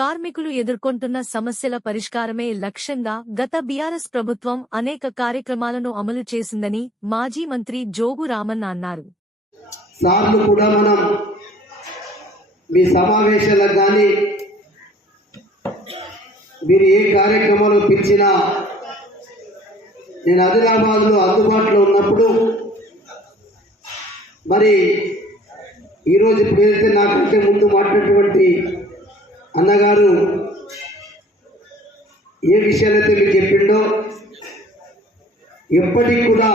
కార్మికులు ఎదుర్కొంటున్న సమస్యల పరిష్కారమే లక్ష్యంగా గత బీఆర్ఎస్ ప్రభుత్వం అనేక కార్యక్రమాలను అమలు చేసిందని మాజీ మంత్రి జోగు రామన్న అన్నారు. సార్లు కూడా మనం మీ సమావేశాలకు కానీ మీరు ఏ కార్యక్రమాలు పిలిచినా నేను ఆదిలాబాద్లో అందుబాటులో ఉన్నప్పుడు మరి ఈరోజు ఇప్పుడు ఏదైతే నాకంటే ముందు మాట్లాడినటువంటి అన్నగారు ఏ విషయాలైతే మీకు చెప్పిండో ఎప్పటికి కూడా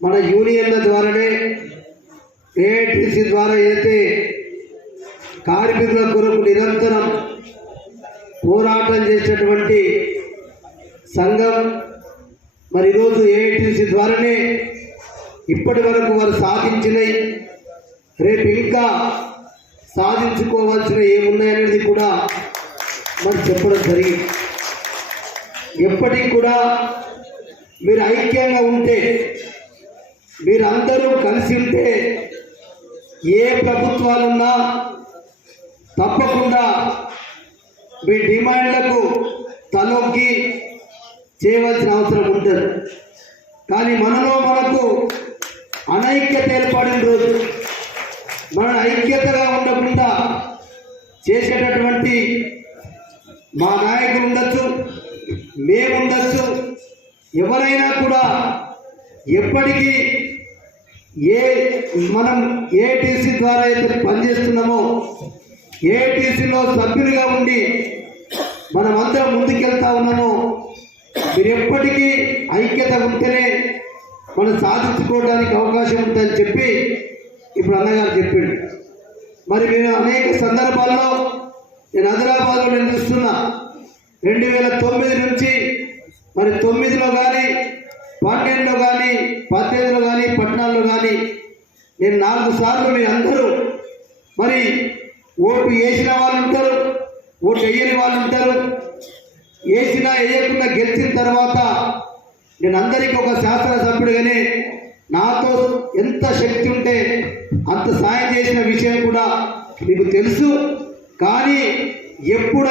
మన యూనియన్ల ద్వారానే ఏఐటిసి ద్వారా అయితే కార్మికుల కొరకు నిరంతరం పోరాటం చేసేటువంటి సంఘం మరి ఈరోజు ఏఐటిసి ద్వారానే ఇప్పటి వరకు వారు సాధించినవి. రేపు ఇంకా సాధించుకోవాల్సిన ఏమున్నాయనేది కూడా మరి చెప్పడం జరిగింది. ఎప్పటికి కూడా మీరు ఐక్యంగా ఉంటే మీరందరూ కలిసి ఉంటే ఏ ప్రభుత్వాలున్నా తప్పకుండా మీ డిమాండ్లకు తలొగ్గి చేయవలసిన అవసరం ఉంటుంది కానీ మనలో మనకు అనైక్యత ఏర్పడిన రోజు. మన ఐక్యతగా ఉండకుండా చేసేటటువంటి మా నాయకులు ఉండొచ్చు మేముండొచ్చు ఎవరైనా కూడా ఎప్పటికీ ఏ మనం ఏటీసీ ద్వారా అయితే పనిచేస్తున్నామో ఏటీసీలో సభ్యులుగా ఉండి మనం అందరం ముందుకెళ్తా ఉన్నామో మీరు ఎప్పటికీ ఐక్యత ఉంటేనే మనం సాధించుకోవడానికి అవకాశం ఉందని చెప్పి ఇప్పుడు అన్నగారు చెప్పిండు. మరి నేను అనేక సందర్భాల్లో నేను హైదరాబాద్లో నేను చూస్తున్నా. రెండు వేల తొమ్మిది నుంచి మరి తొమ్మిదిలో కానీ పన్నెండులో కానీ పద్దెనిమిదిలో కానీ పట్టణాల్లో కానీ నేను నాలుగు సార్లు మీ అందరూ మరి ఓటు వేసిన వాళ్ళు ఉంటారు ఓటు వేయని వాళ్ళు ఉంటారు. వేసినా వేయకుండా గెలిచిన తర్వాత నేను అందరికీ ఒక శాసనసభ్యుడిగానే నాతో ఎంత శక్తి ఉంటే అంత సాయం చేసిన విషయం కూడా మీకు తెలుసు. కానీ ఎప్పుడైనా